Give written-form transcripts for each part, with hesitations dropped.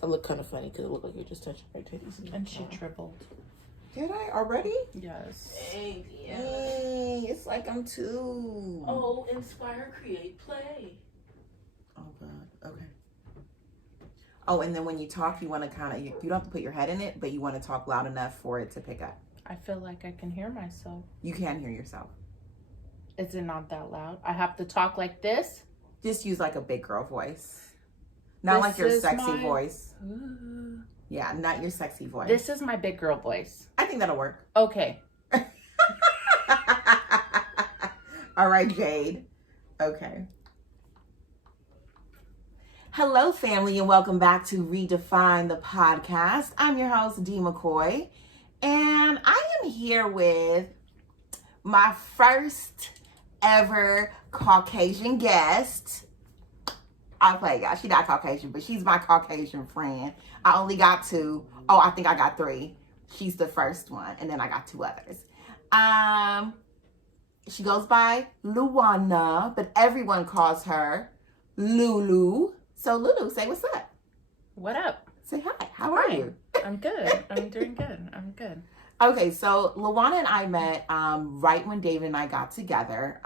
That looked kind of funny because it looked like you were just touching my titties. And she tripled. Did I already? Yes. Hey, yeah. Hey, it's like I'm 2. Oh, inspire, create, play. Oh, God. Okay. Oh, and then when you talk, you want to kind of, you don't have to put your head in it, but you want to talk loud enough for it to pick up. I feel like I can hear myself. You can hear yourself. Is it not that loud? I have to talk like this? Just use like a big girl voice. Not like your sexy voice. Ooh. Yeah, not your sexy voice. This is my big girl voice. I think that'll work. Okay. All right, Jade. Okay. Hello, family, and welcome back to Redefine the Podcast. I'm your host, 𝐷 McCoy, and I am here with my first ever Caucasian guest. I play, y'all. She's not Caucasian, but she's my Caucasian friend. I only got 2. Oh, I think I got 3. She's the first one, and then I got 2 others. She goes by LuLana, but everyone calls her LuLu. So LuLu, say what's up. What up? Say hi. How are you? I'm good. I'm doing good. I'm good. Okay, so LuLana and I met right when David and I got together.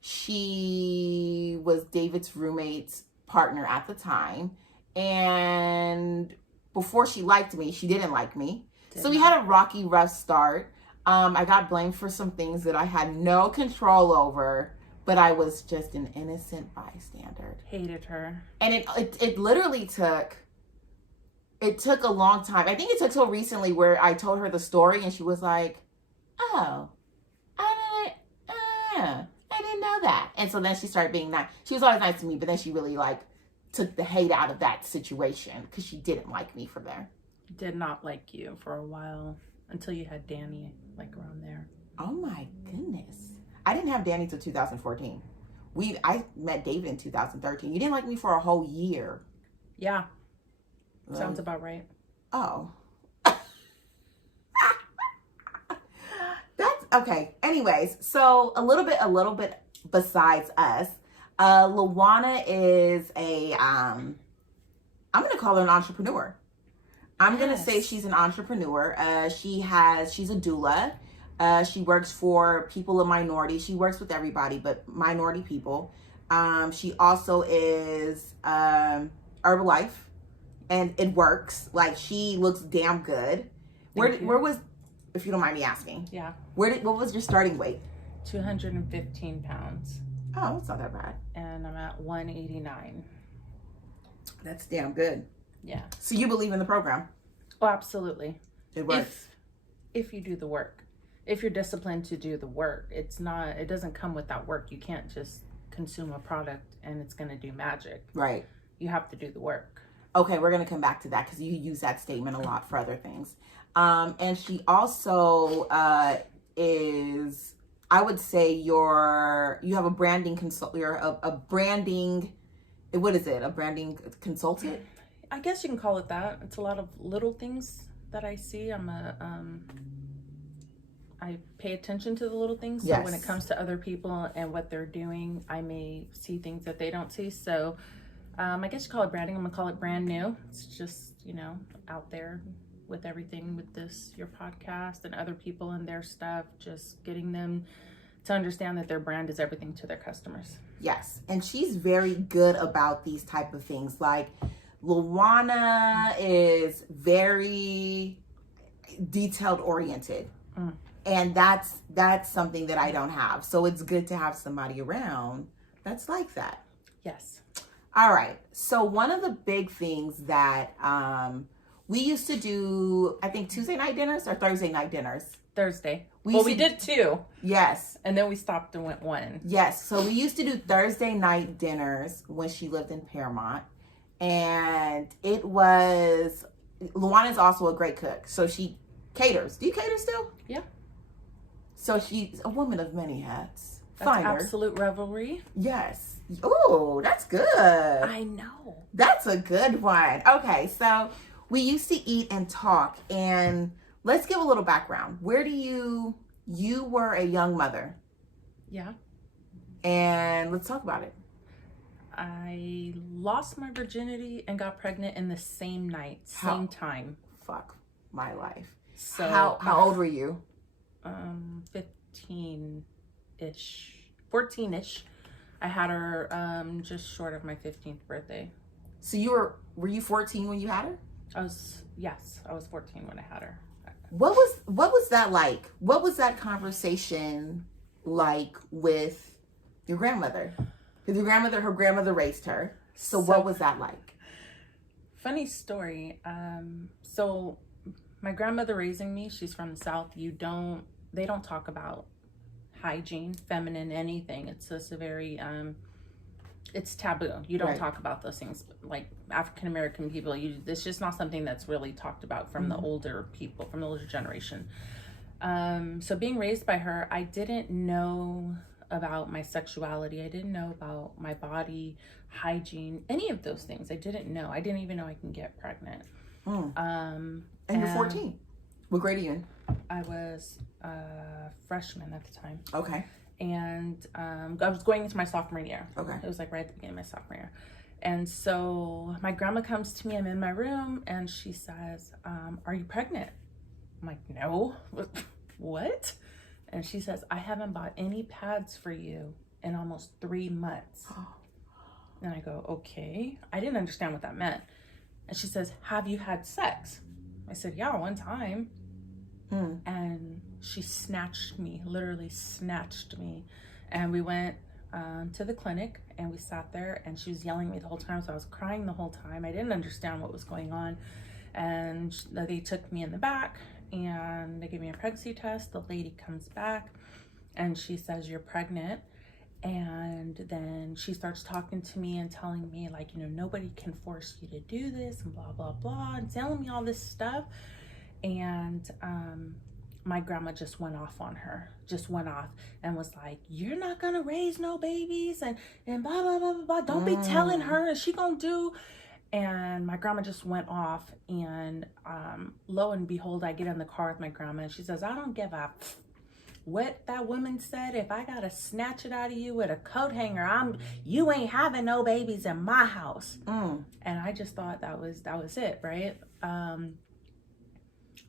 She was David's roommate's partner at the time. And before she liked me, she didn't like me. So we had a rocky, rough start. I got blamed for some things that I had no control over, but I was just an innocent bystander. Hated her. And it literally took a long time. I think it took till recently where I told her the story and she was like, oh, I didn't know that. And so then she started being nice. She was always nice to me, but then she really like took the hate out of that situation because she didn't like me for there. Did not like you for a while until you had Danny like around there. Oh my goodness. I didn't have Danny till 2014. I met David in 2013. You didn't like me for a whole year. Yeah. Sounds about right. Oh. That's okay. Anyways, so a little bit besides us, LuLana is I'm going to call her an entrepreneur. I'm going to say she's an entrepreneur. She's a doula. She works for people of minority. She works with everybody, but minority people. She also is Herbalife, and it works. Like, she looks damn good. Where was, if you don't mind me asking? Yeah. What was your starting weight? 215 pounds. Oh, that's not that bad. And I'm at 189. That's damn good. Yeah. So you believe in the program? Oh, absolutely. It works. If you do the work. If you're disciplined to do the work, it doesn't come without work. You can't just consume a product and it's going to do magic. Right. You have to do the work. Okay, we're going to come back to that because you use that statement a lot for other things. And she also is, I would say you have a branding you're a branding, what is it? A branding consultant? I guess you can call it that. It's a lot of little things that I see. I pay attention to the little things. So when it comes to other people and what they're doing, I may see things that they don't see. So I guess you call it branding. I'm going to call it brand new. It's just, out there with everything with this, your podcast and other people and their stuff, just getting them to understand that their brand is everything to their customers. Yes. And she's very good about these type of things. Like, LuLana is very detailed oriented. And that's something that I don't have. So it's good to have somebody around that's like that. Yes. All right. So one of the big things that we used to do, I think Tuesday night dinners or Thursday night dinners? Thursday. We did 2. Yes. And then we stopped and went 1. Yes. So we used to do Thursday night dinners when she lived in Paramount. And it was, LuLana is also a great cook. So she caters. Do you cater still? Yeah. So she's a woman of many hats. That's absolute revelry. Yes. Oh, that's good. I know. That's a good one. Okay, so we used to eat and talk, and let's give a little background. Where do you were a young mother. Yeah. And let's talk about it. I lost my virginity and got pregnant in the same night, same time. Fuck my life. So how old were you? 15-ish, 14-ish. I had her just short of my 15th birthday. So were you 14 when you had her? I was 14 when I had her. What was that like? What was that conversation like with your grandmother? Because her grandmother raised her. So what was that like? Funny story. So my grandmother raising me, she's from the South. They don't talk about hygiene, feminine, anything. It's just a very, it's taboo. You don't talk about those things. Like African-American people, it's just not something that's really talked about from the older people, from the older generation. So being raised by her, I didn't know about my sexuality. I didn't know about my body, hygiene, any of those things. I didn't know. I didn't even know I can get pregnant. And you're 14. What grade are you in? I was a freshman at the time. Okay. And I was going into my sophomore year. Okay. It was like right at the beginning of my sophomore year. And so my grandma comes to me, I'm in my room, and she says, are you pregnant? I'm like, no. What? And she says, I haven't bought any pads for you in almost 3 months. And I go, okay. I didn't understand what that meant. And she says, have you had sex? I said, yeah, one time. And she snatched me, literally snatched me. And we went to the clinic, and we sat there, and she was yelling at me the whole time. So I was crying the whole time. I didn't understand what was going on. And they took me in the back, and they gave me a pregnancy test. The lady comes back, and she says, you're pregnant. And then she starts talking to me and telling me, like, nobody can force you to do this, and blah, blah, blah, and telling me all this stuff. And my grandma just went off on her, and was like, you're not gonna raise no babies, and blah, blah, blah, blah, blah. Don't be telling her, and she gonna do. And my grandma just went off, and lo and behold, I get in the car with my grandma, and she says, I don't give a what that woman said. If I gotta snatch it out of you with a coat hanger, you ain't having no babies in my house. And I just thought that was it, right?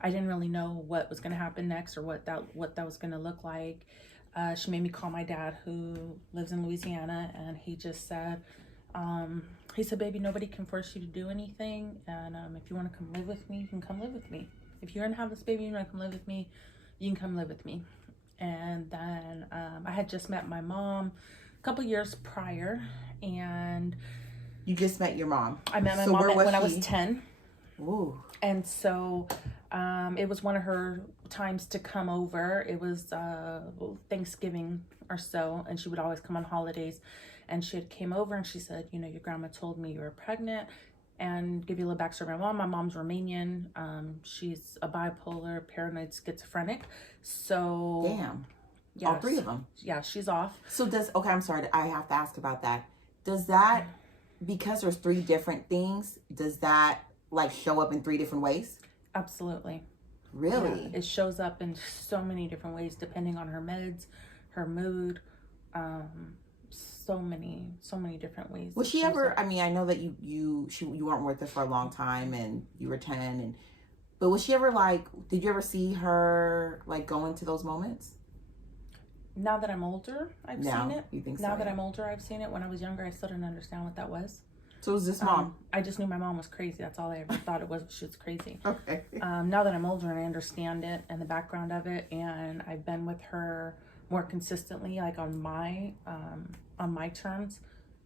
I didn't really know what was gonna happen next, or what that was gonna look like. She made me call my dad, who lives in Louisiana, and he just said, baby, nobody can force you to do anything, and if you want to come live with me, you can come live with me. If you're gonna have this baby, you want to come live with me, you can come live with me. And then I had just met my mom a couple years prior, and you just met your mom. I met my mom when I was 10. Ooh. And so it was one of her times to come over. It was Thanksgiving or so, and she would always come on holidays. And she had came over, and she said, your grandma told me you were pregnant. And give you a little backstory. My mom's Romanian. She's a bipolar, paranoid, schizophrenic. So damn. Yeah, all three of them. Yeah, she's off. So I'm sorry, I have to ask about that. Does that, because there's 3 different things, does that like show up in 3 different ways? Absolutely. Really? Yeah, it shows up in so many different ways, depending on her meds, her mood, so many different ways. Was she ever, I mean, I know that you weren't with her for a long time, and you were 10, but was she ever like, did you ever see her like go into those moments? Now that I'm older, I've seen it. You think so? Now that I'm older, I've seen it. When I was younger, I still didn't understand what that was. So was this mom? I just knew my mom was crazy. That's all I ever thought it was. She was crazy. Okay. Now that I'm older and I understand it and the background of it, and I've been with her more consistently, like on my terms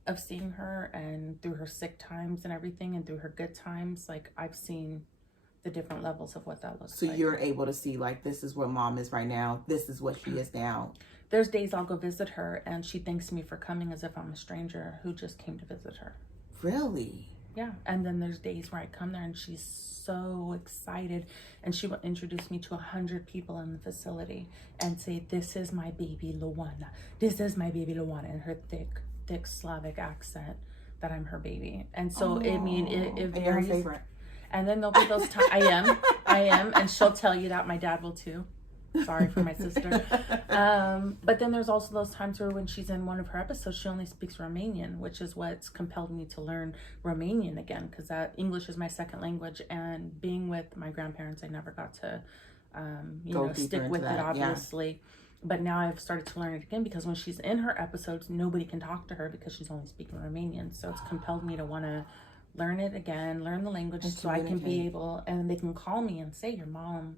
of seeing her, and through her sick times and everything, and through her good times, like I've seen the different levels of what that looks like. So you're able to see, like, this is what mom is right now. This is what she is now. There's days I'll go visit her, and she thanks me for coming as if I'm a stranger who just came to visit her. Really? Yeah. And then there's days where I come there and she's so excited, and she will introduce me to 100 people in the facility and say, this is my baby Luana. This is my baby Luana, in her thick Slavic accent, that I'm her baby. And so, I mean, it varies. And you're her favorite. And then there'll be those times, I am, and she'll tell you that. My dad will too. Sorry for my sister. But then there's also those times where when she's in one of her episodes, she only speaks Romanian, which is what's compelled me to learn Romanian again, because that English is my second language. And being with my grandparents, I never got to, stick with it, obviously. Yeah. But now I've started to learn it again, because when she's in her episodes, nobody can talk to her because she's only speaking Romanian. So it's compelled me to want to learn it again, learn the language, so I can be able, and they can call me and say, your mom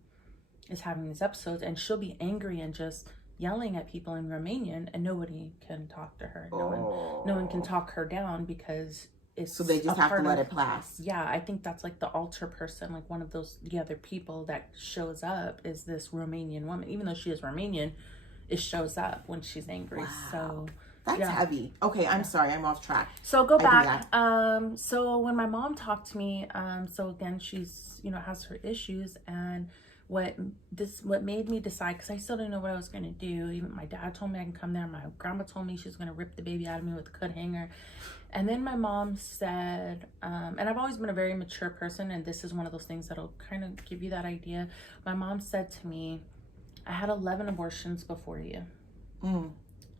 is having these episodes, and she'll be angry and just yelling at people in Romanian, and nobody can talk to her. No one can talk her down, because it's so they just have to let it pass. Yeah, I think that's like the altar person, like one of those, the other people that shows up is this Romanian woman. Even though she is Romanian, it shows up when she's angry. Wow. So that's heavy. Okay, I'm sorry, I'm off track. So go back. So when my mom talked to me, so again, she's, has her issues, and what made me decide, because I still didn't know what I was going to do. Even my dad told me I can come there. My grandma told me she was going to rip the baby out of me with a coat hanger. And then my mom said, and I've always been a very mature person, and this is one of those things that'll kind of give you that idea. My mom said to me, I had 11 abortions before you.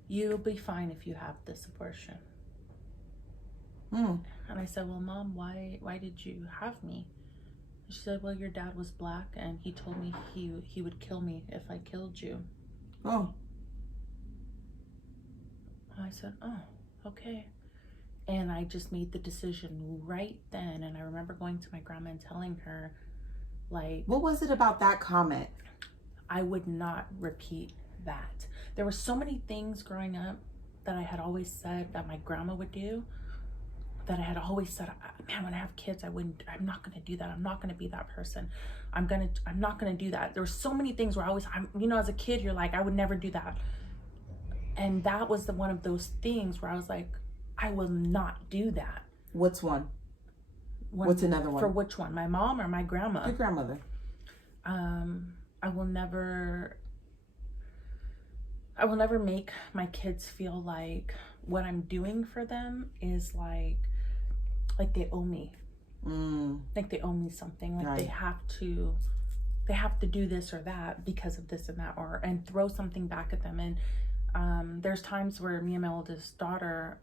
You'll be fine if you have this abortion. And I said, well, Mom, why did you have me? And she said, well, your dad was black, and he told me he would kill me if I killed you. Oh. I said, oh, okay. And I just made the decision right then. And I remember going to my grandma and telling her, like, what was it about that comment? I would not repeat that. There were so many things growing up that I had always said that my grandma would do, that I had always said, man, when I have kids, I'm not going to do that. I'm not going to be that person. I'm not going to do that. There were so many things where I was, as a kid, you're like, I would never do that. And that was one of those things where I was like, I will not do that. What's one? What's another one? For which one? My mom or my grandma? Your grandmother. I will never make my kids feel like what I'm doing for them is like they owe me. Like they owe me something. Like they have to do this or that because of this and that, and throw something back at them. And there's times where me and my oldest daughter,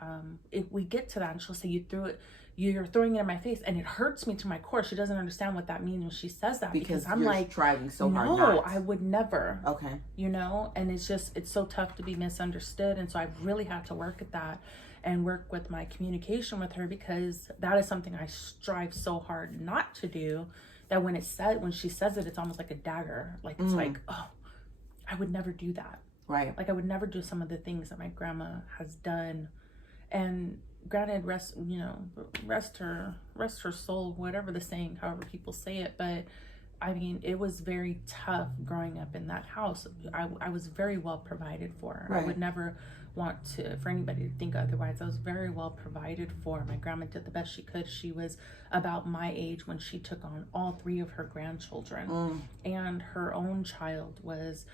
if we get to that, and she'll say, you're throwing it in my face, and it hurts me to my core. She doesn't understand what that means when she says that, because I'm like striving so hard. No, I would never. Okay. And it's so tough to be misunderstood. And so I've really had to work at that and work with my communication with her, because that is something I strive so hard not to do, that when she says it, it's almost like a dagger. Like it's like, oh, I would never do that. Right. Like I would never do some of the things that my grandma has done. And granted, rest her soul, whatever the saying, however people say it. But I mean, it was very tough growing up in that house. I was very well provided for. Right. I would never want for anybody to think otherwise. I was very well provided for. My grandma did the best she could. She was about my age when she took on all 3 of her grandchildren, and her own child was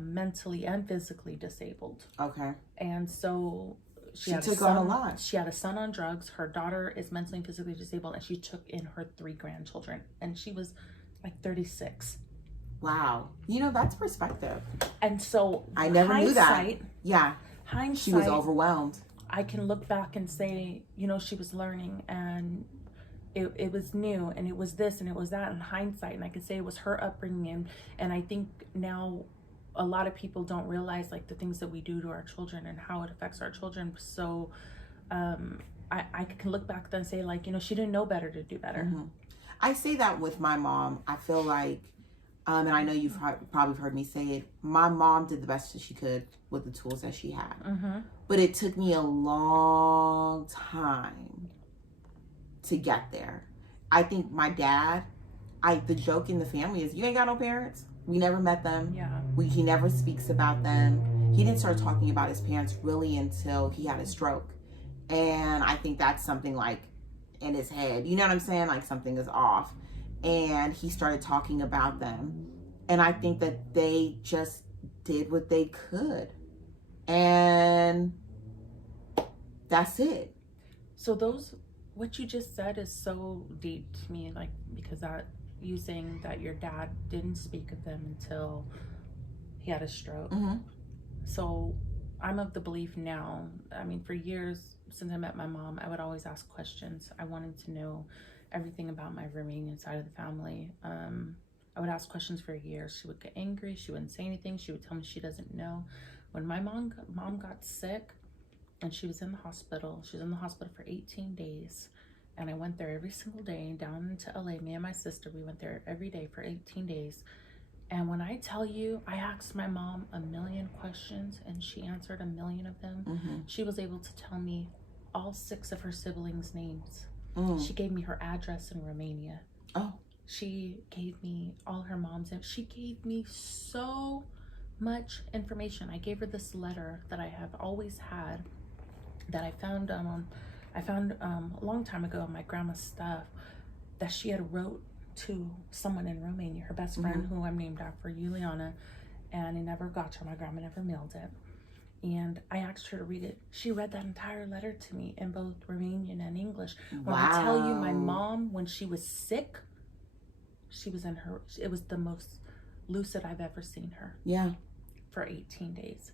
mentally and physically disabled. Okay. And so she took on a lot. She had a son on drugs. Her daughter is mentally and physically disabled, and she took in her 3 grandchildren, and she was like 36. Wow. That's perspective. And so I never knew that. Yeah. Hindsight. She was overwhelmed. I can look back and say, she was learning, and it was new, and it was this and it was that in hindsight. And I can say it was her upbringing. And I think now a lot of people don't realize like the things that we do to our children and how it affects our children. So I can look back then and say, like, she didn't know better to do better. I say that with my mom. I feel like, and I know you've probably heard me say it, my mom did the best that she could with the tools that she had. But it took me a long time to get there. I think my dad, the joke in the family is, you ain't got no parents. We never met them. Yeah. He never speaks about them. He didn't start talking about his parents really until he had a stroke. And I think that's something like in his head. You know what I'm saying? Like something is off. And he started talking about them. And I think that they just did what they could. And that's it. So what you just said is so deep to me, like, because you saying that your dad didn't speak of them until he had a stroke. Mm-hmm. So I'm of the belief now, I mean, for years since I met my mom, I would always ask questions. I wanted to know everything about my Romanian side of the family. I would ask questions for years. She would get angry. She wouldn't say anything. She would tell me she doesn't know. When my mom got sick and she was in the hospital, she was in the hospital for 18 days. And I went there every single day down into LA. Me and my sister, we went there every day for 18 days. And when I tell you, I asked my mom a million questions and she answered a million of them. Mm-hmm. She was able to tell me all 6 of her siblings' names. Mm. She gave me her address in Romania. Oh. She gave me all her mom's, and she gave me so much information. I gave her this letter that I have always had that I found a long time ago in my grandma's stuff that she had wrote to someone in Romania, her best friend, who I'm named after, Iuilana, and it never got to her. My grandma never mailed it. And I asked her to read it. She read that entire letter to me in both Romanian and English. When I tell you, my mom, when she was sick, she was in her, it was the most lucid I've ever seen her. Yeah. For 18 days.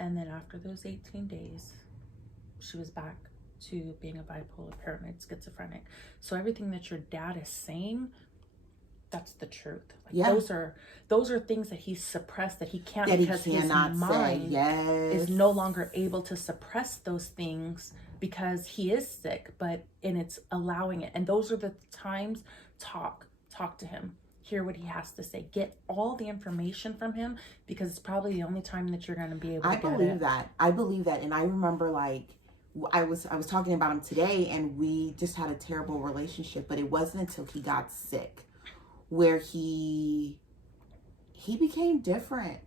And then after those 18 days, she was back to being a bipolar, paranoid, schizophrenic. So everything that your dad is saying, that's the truth. Like, yeah. Those are things that he's suppressed, that he can't, that because he cannot his mind say. Yes. is no longer able to suppress those things because he is sick, and it's allowing it. And those are the times, talk to him, hear what he has to say, get all the information from him, because it's probably the only time that you're going to be able to get it. I believe that. And I remember, like, I was talking about him today, and we just had a terrible relationship, but it wasn't until he got sick where he became different,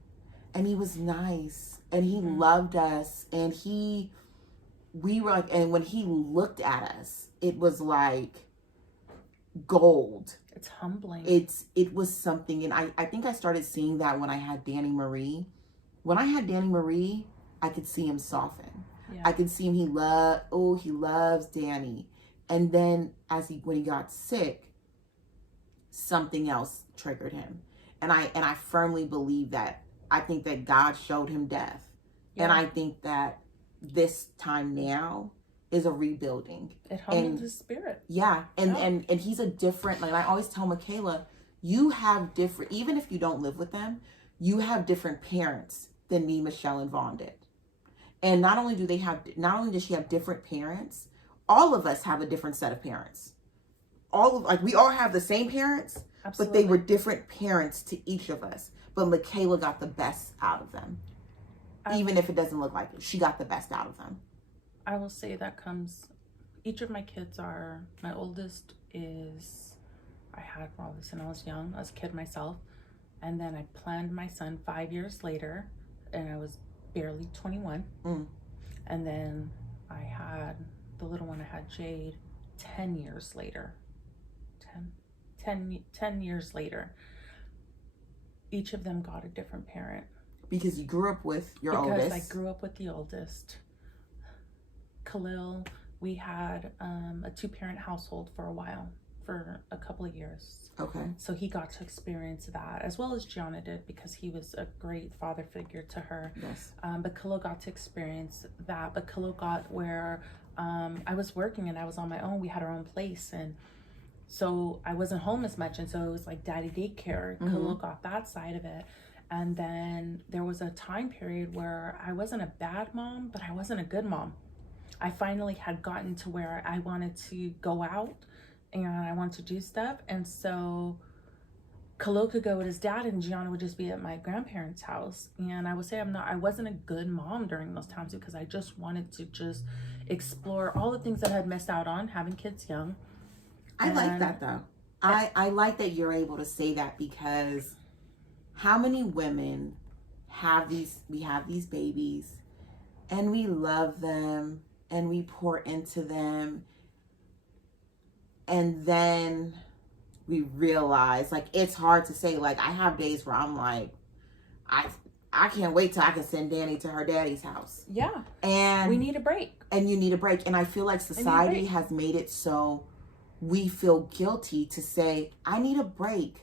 and he was nice, and he loved us, and we were like, and when he looked at us, it was like gold. It's humbling. It was something. And I think I started seeing that when I had Danny Marie. When I had Danny Marie, I could see him soften. Yeah. I could see him. He loves Danny. And then when he got sick, something else triggered him. And I firmly believe that. I think that God showed him death. Yeah. And I think that this time now is a rebuilding. It humbled his spirit. Yeah. And he's a different, like I always tell Michaela, you have different, even if you don't live with them, you have different parents than me, Michelle, and Vaughn did. And not only does she have different parents, all of us have a different set of parents. We all have the same parents, absolutely, but they were different parents to each of us. But Michaela got the best out of them. Even if it doesn't look like it, she got the best out of them. I will say that each of my kids my oldest I had all this when I was young. I was a kid myself. And then I planned my son 5 years later, and I was barely 21. And then I had the little one, I had Jade 10 years later. 10 years later. Each of them got a different parent. Because you grew up with your oldest. Because I grew up with the oldest. Khalil, we had a 2-parent household for a while, for a couple of years. Okay. So he got to experience that, as well as Gianna did, because he was a great father figure to her. Yes. But Khalil got to experience that. But Khalil got where I was working and I was on my own. We had our own place, and so I wasn't home as much, and so it was like daddy daycare. Khalil got that side of it. And then there was a time period where I wasn't a bad mom, but I wasn't a good mom. I finally had gotten to where I wanted to go out and I wanted to do stuff. And so Khalil could go with his dad and Gianna would just be at my grandparents' house. And I would say I wasn't a good mom during those times, because I just wanted to just explore all the things that I had missed out on having kids young. I like that though. I like that you're able to say that, because how many women we have these babies and we love them and we pour into them, and then we realize, like, it's hard to say, like, I have days where I'm like, I can't wait till I can send Danny to her daddy's house. Yeah. And we need a break. And you need a break. And I feel like society has made it so we feel guilty to say, I need a break.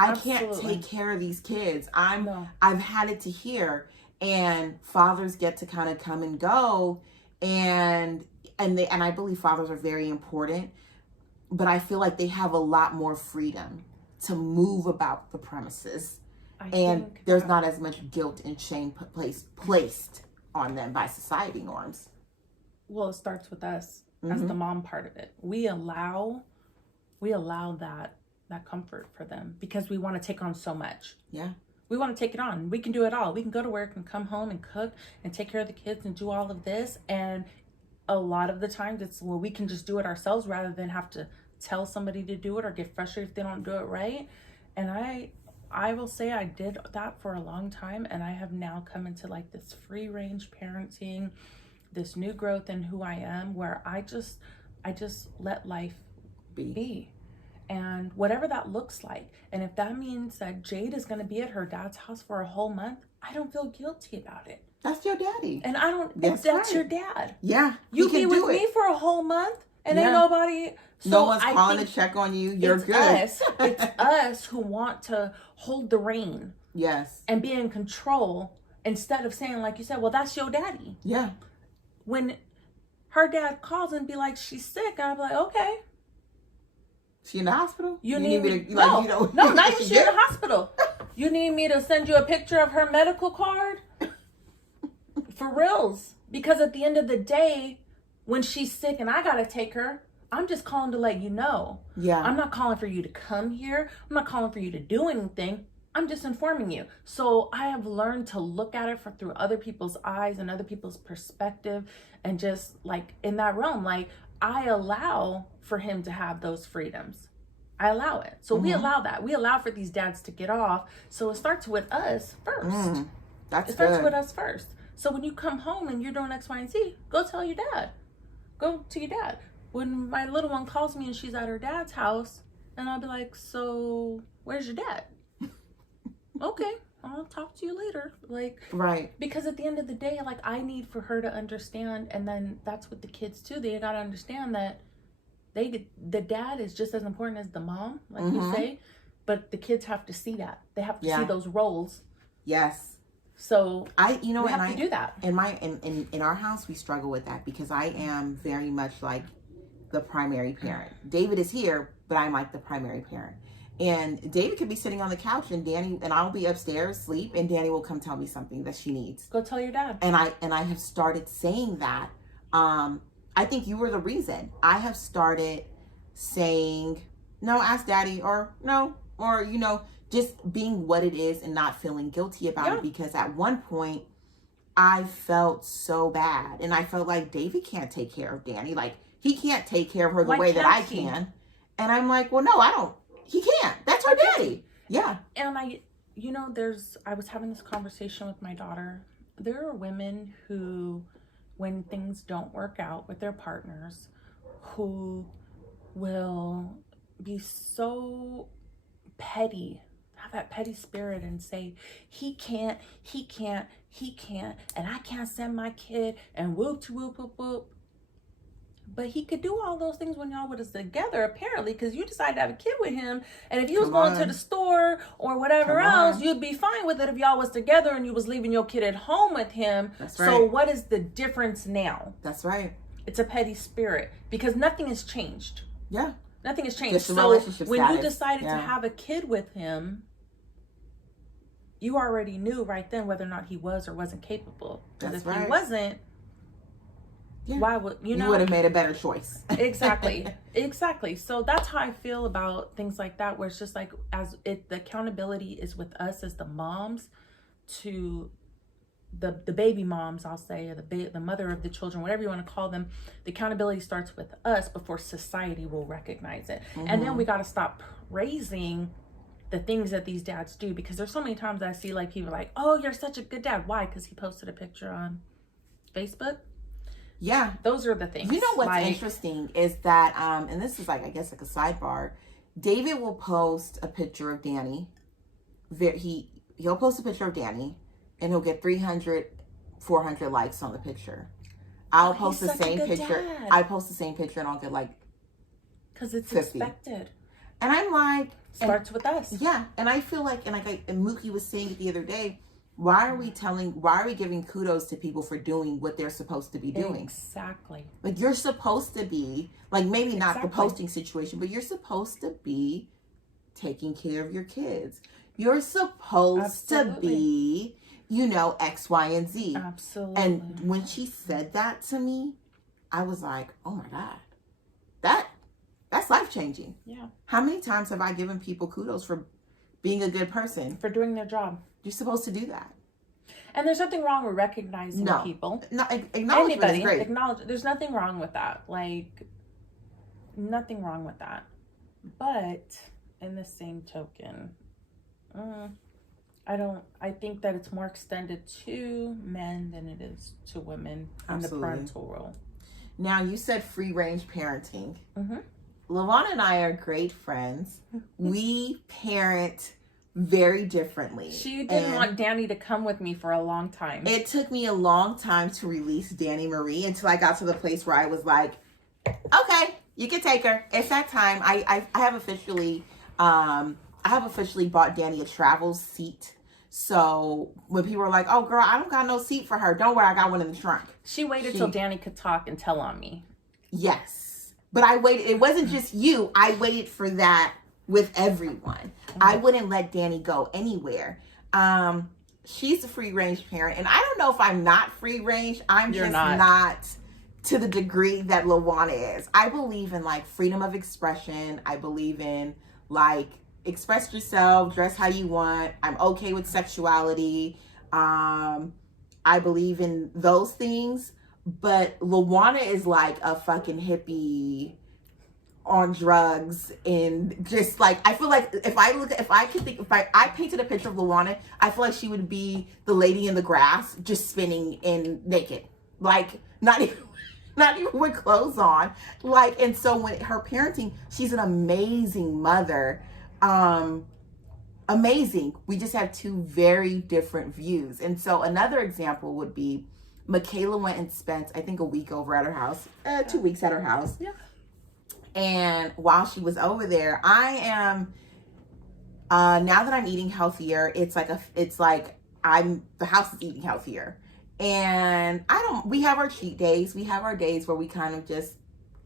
I can't Absolutely. take care of these kids. No. I've had it to hear, and fathers get to kind of come and go, and I believe fathers are very important, but I feel like they have a lot more freedom to move about the premises, and there's not as much guilt and shame placed on them by society norms. Well, it starts with us as the mom part of it. We allow that comfort for them because we want to take on so much. Yeah. We want to take it on. We can do it all. We can go to work and come home and cook and take care of the kids and do all of this. And a lot of the times it's, well, we can just do it ourselves rather than have to tell somebody to do it or get frustrated if they don't do it right. And I will say I did that for a long time, and I have now come into like this free range parenting, this new growth in who I am, where I just let life be. And whatever that looks like. And if that means that Jade is going to be at her dad's house for a whole month, I don't feel guilty about it. That's your daddy. And I don't, that's your dad. Yeah. You be with me for a whole month and ain't nobody. So no one's calling to check on you. You're good. It's us who want to hold the rein. Yes. And be in control instead of saying, like you said, well, that's your daddy. Yeah. When her dad calls and be like, she's sick, I'll be like, okay. She in the hospitals? You need me to, no, not even she in the hospital. You need me to send you a picture of her medical card? For reals. Because at the end of the day, when she's sick and I gotta take her, I'm just calling to let you know. Yeah. I'm not calling for you to come here. I'm not calling for you to do anything. I'm just informing you. So I have learned to look at it through other people's eyes and other people's perspective, and just like in that realm, like I allow for him to have those freedoms. I allow it. So we allow that. We allow for these dads to get off. So it starts with us first. It starts with us first. So when you come home and you're doing X, Y, and Z, go tell your dad. Go to your dad. When my little one calls me and she's at her dad's house, and I'll be like, so where's your dad? Okay, I'll talk to you later. Like, right. Because at the end of the day, like, I need for her to understand, and then that's with the kids too. They gotta understand that the dad is just as important as the mom, like you say, but the kids have to see that. They have to see those roles. Yes. So we have to do that. In our house, we struggle with that because I am very much like the primary parent. David is here, but I'm like the primary parent. And David could be sitting on the couch and I'll be upstairs asleep, and Danny will come tell me something that she needs. Go tell your dad. And I have started saying that. I think you were the reason. I have started saying, no, ask daddy, or no, or, just being what it is and not feeling guilty about it. Because at one point I felt so bad, and I felt like David can't take care of Danny. Like, he can't take care of her the way that I can. And I'm like, well, no, I don't. He can't. That's her daddy. Yeah. And I was having this conversation with my daughter. There are women who, when things don't work out with their partners, who will be so petty, have that petty spirit, and say, he can't, and I can't send my kid, and whoop, whoop, whoop, whoop. But he could do all those things when y'all was together, apparently, because you decided to have a kid with him. And if you was going to the store or whatever else, you'd be fine with it if y'all was together and you was leaving your kid at home with him. That's right. So what is the difference now? That's right. It's a petty spirit, because nothing has changed. Yeah. Nothing has changed. Just the So relationship when status. you decided to have a kid with him, you already knew right then whether or not he was or wasn't capable. Because if he wasn't, why would you would have made a better choice. Exactly. So that's how I feel about things like that, where it's just like, the accountability is with us as the moms, to the baby moms, I'll say, or the mother of the children, whatever you want to call them. The accountability starts with us before society will recognize it. And then we got to stop praising the things that these dads do, because there's so many times I see like people like, oh, you're such a good dad. Why? Because he posted a picture on Facebook. Yeah. Those are the things. You know what's interesting is that, and this is like, I guess like a sidebar, David will post a picture of Danny. He'll post a picture of Danny, and he'll get 300, 400 likes on the picture. I'll post the same picture. I post the same picture and I'll get like, because it's 50. Expected. And I'm like, starts with us. Yeah. And I feel like, and Mookie was saying it the other day, why are we giving kudos to people for doing what they're supposed to be doing? Exactly. Like, you're supposed to be, like, maybe not the posting situation, but you're supposed to be taking care of your kids. You're supposed to be, you know, X, Y, and Z. Absolutely. And when she said that to me, I was like, oh my God, that's life-changing. Yeah. How many times have I given people kudos for being a good person? For doing their job. You're supposed to do that. And there's nothing wrong with recognizing people. No, acknowledgement is great. There's nothing wrong with that. Like, nothing wrong with that. But in the same token, I think that it's more extended to men than it is to women in the parental role. Now, you said free range parenting. Mm-hmm. LaVonna and I are great friends. We parent very differently. She didn't want Danny to come with me for a long time. It took me a long time to release Danny Marie until I got to the place where I was like, okay, you can take her. It's that time. I have officially bought Danny a travel seat. So when people were like, oh girl, I don't got no seat for her, don't worry, I got one in the trunk. She waited till Danny could talk and tell on me. Yes. But I waited. It wasn't just you. I waited for that with everyone. I wouldn't let Danny go anywhere. She's a free range parent. And I don't know if I'm not free range. You're just not to the degree that LaWanna is. I believe in like freedom of expression. I believe in like express yourself, dress how you want. I'm okay with sexuality. I believe in those things. But LaWanna is like a fucking hippie on drugs, and just like, I feel like if I painted a picture of LaWanna, I feel like she would be the lady in the grass just spinning in naked, like not even with clothes on, like. And so when her parenting, she's an amazing mother, amazing. We just have two very different views. And so another example would be Michaela went and spent, I think, a week over at her house, 2 weeks at her house. Yeah. And while she was over there, I am, now that I'm eating healthier, the house is eating healthier. And we have our cheat days. We have our days where we kind of just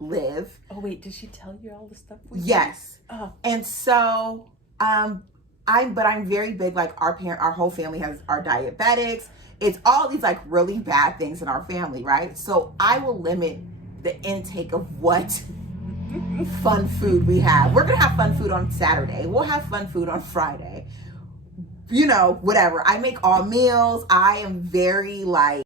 live. Oh wait, did she tell you all the stuff? Yes. Oh. And so, I'm very big, like our whole family are diabetics. It's all these like really bad things in our family, right? So I will limit the intake of what fun food we have. We're gonna have fun food on Saturday. We'll have fun food on Friday. You know, whatever. I make all meals. I am very like